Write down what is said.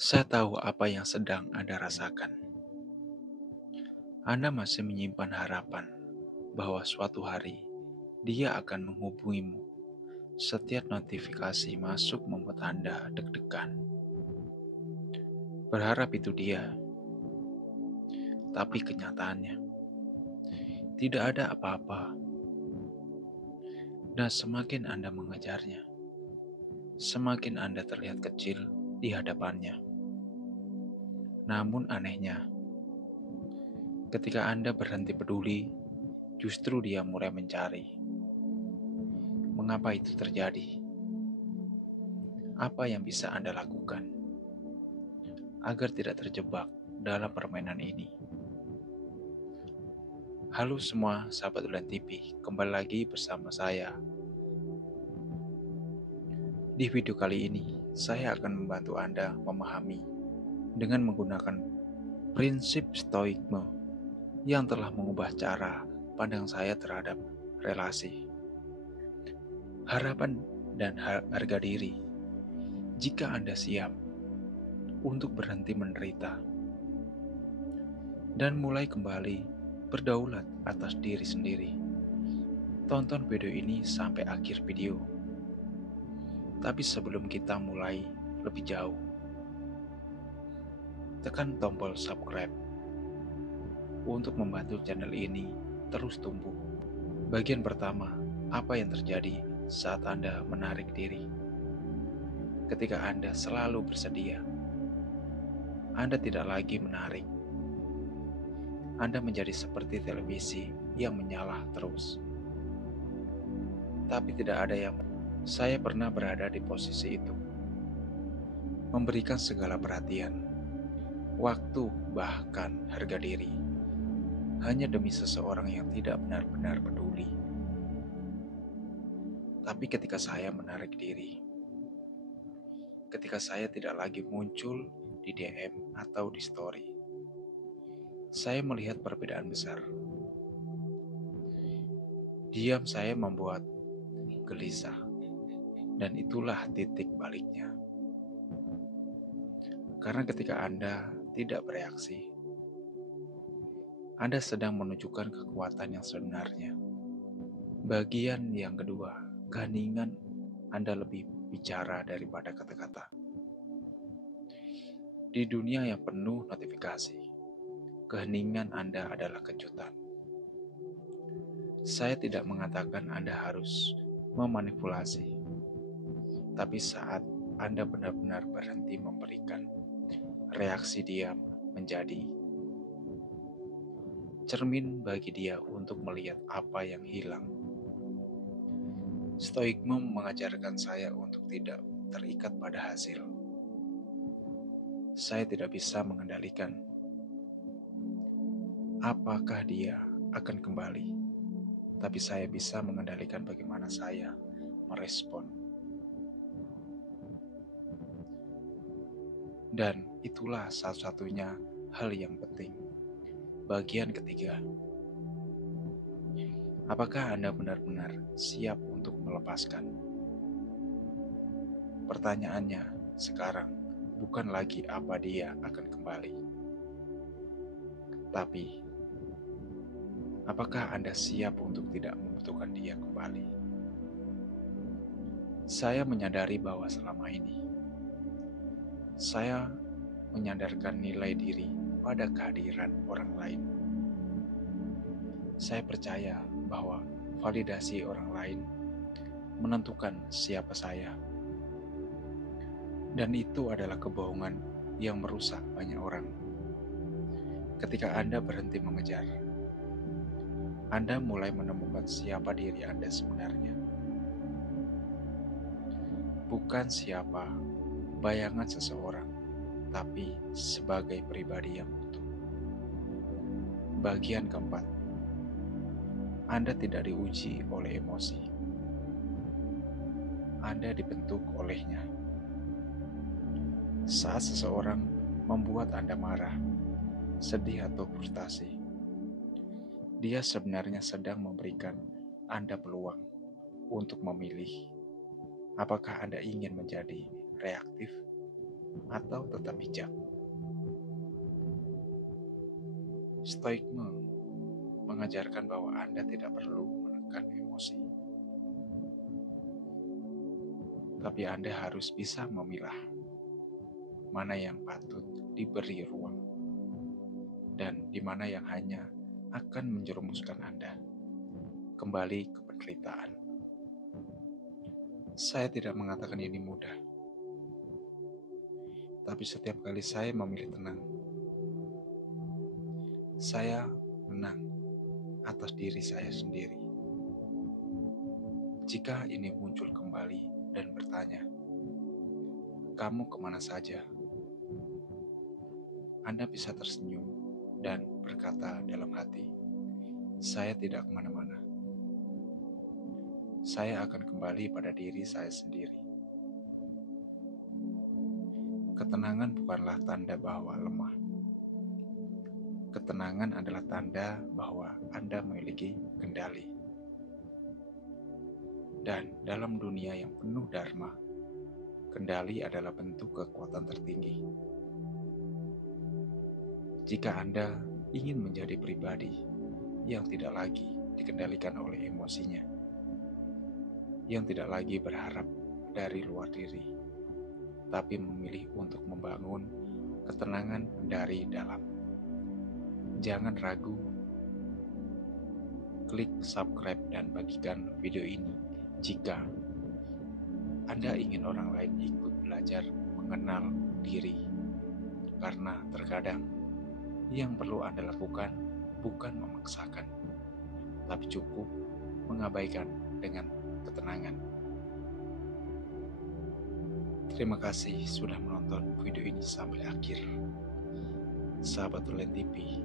Saya tahu apa yang sedang Anda rasakan. Anda masih menyimpan harapan bahwa suatu hari dia akan menghubungimu. Setiap notifikasi masuk membuat Anda deg-degan. Berharap itu dia, tapi kenyataannya tidak ada apa-apa. Dan semakin Anda mengejarnya, semakin Anda terlihat kecil di hadapannya. Namun anehnya, ketika Anda berhenti peduli, justru dia mulai mencari. Mengapa itu terjadi? Apa yang bisa Anda lakukan agar tidak terjebak dalam permainan ini? Halo semua sahabat Ulan TV, kembali lagi bersama saya. Di video kali ini, saya akan membantu Anda memahami dengan menggunakan prinsip stoikme yang telah mengubah cara pandang saya terhadap relasi, harapan, dan harga diri. Jika Anda siap untuk berhenti menderita dan mulai kembali berdaulat atas diri sendiri, tonton video ini sampai akhir video. Tapi sebelum kita mulai lebih jauh, tekan tombol subscribe untuk membantu channel ini terus tumbuh. Bagian pertama, apa yang terjadi saat Anda menarik diri? Ketika Anda selalu bersedia, Anda tidak lagi menarik. Anda menjadi seperti televisi yang menyala terus. Tapi tidak ada yang... Saya pernah berada di posisi itu. Memberikan segala perhatian, waktu, bahkan harga diri, hanya demi seseorang yang tidak benar-benar peduli. Tapi ketika saya menarik diri, ketika saya tidak lagi muncul di DM atau di story, saya melihat perbedaan besar. Diam saya membuat gelisah, dan itulah titik baliknya. Karena ketika Anda tidak bereaksi, Anda sedang menunjukkan kekuatan yang sebenarnya. Bagian yang kedua, keheningan Anda lebih bicara daripada kata-kata. Di dunia yang penuh notifikasi, keheningan Anda adalah kejutan. Saya tidak mengatakan Anda harus memanipulasi, tapi saat Anda benar-benar berhenti memberikan, reaksi diam menjadi cermin bagi dia untuk melihat apa yang hilang. Stoikme mengajarkan saya untuk tidak terikat pada hasil. Saya tidak bisa mengendalikan apakah dia akan kembali, tapi saya bisa mengendalikan bagaimana saya merespon. Dan itulah satu-satunya hal yang penting. Bagian ketiga, apakah Anda benar-benar siap untuk melepaskan? Pertanyaannya sekarang bukan lagi apa dia akan kembali, tapi apakah Anda siap untuk tidak membutuhkan dia kembali? Saya menyadari bahwa selama ini saya menyandarkan nilai diri pada kehadiran orang lain. Saya percaya bahwa validasi orang lain menentukan siapa saya. Dan itu adalah kebohongan yang merusak banyak orang. Ketika Anda berhenti mengejar, Anda mulai menemukan siapa diri Anda sebenarnya. Bukan siapa bayangan seseorang, tapi sebagai pribadi yang utuh. Bagian keempat, Anda tidak diuji oleh emosi. Anda dibentuk olehnya. Saat seseorang membuat Anda marah, sedih atau frustasi, dia sebenarnya sedang memberikan Anda peluang untuk memilih apakah Anda ingin menjadi reaktif atau tetap bijak. Stoikme mengajarkan bahwa Anda tidak perlu menekan emosi, tapi Anda harus bisa memilah mana yang patut diberi ruang dan di mana yang hanya akan menjerumuskan Anda kembali ke penderitaan. Saya tidak mengatakan ini mudah, tapi setiap kali saya memilih tenang, saya menang atas diri saya sendiri. Jika ini muncul kembali dan bertanya, "Kamu kemana saja?" Anda bisa tersenyum dan berkata dalam hati, "Saya tidak kemana-mana. Saya akan kembali pada diri saya sendiri." Ketenangan bukanlah tanda bahwa lemah. Ketenangan adalah tanda bahwa Anda memiliki kendali. Dan dalam dunia yang penuh dharma, kendali adalah bentuk kekuatan tertinggi. Jika Anda ingin menjadi pribadi yang tidak lagi dikendalikan oleh emosinya, yang tidak lagi berharap dari luar diri, tapi memilih untuk membangun ketenangan dari dalam, jangan ragu. Klik subscribe dan bagikan video ini jika Anda ingin orang lain ikut belajar mengenal diri, karena terkadang yang perlu Anda lakukan bukan memaksakan, tapi cukup mengabaikan dengan ketenangan. Terima kasih sudah menonton video ini sampai akhir. Sahabat Tulen TV,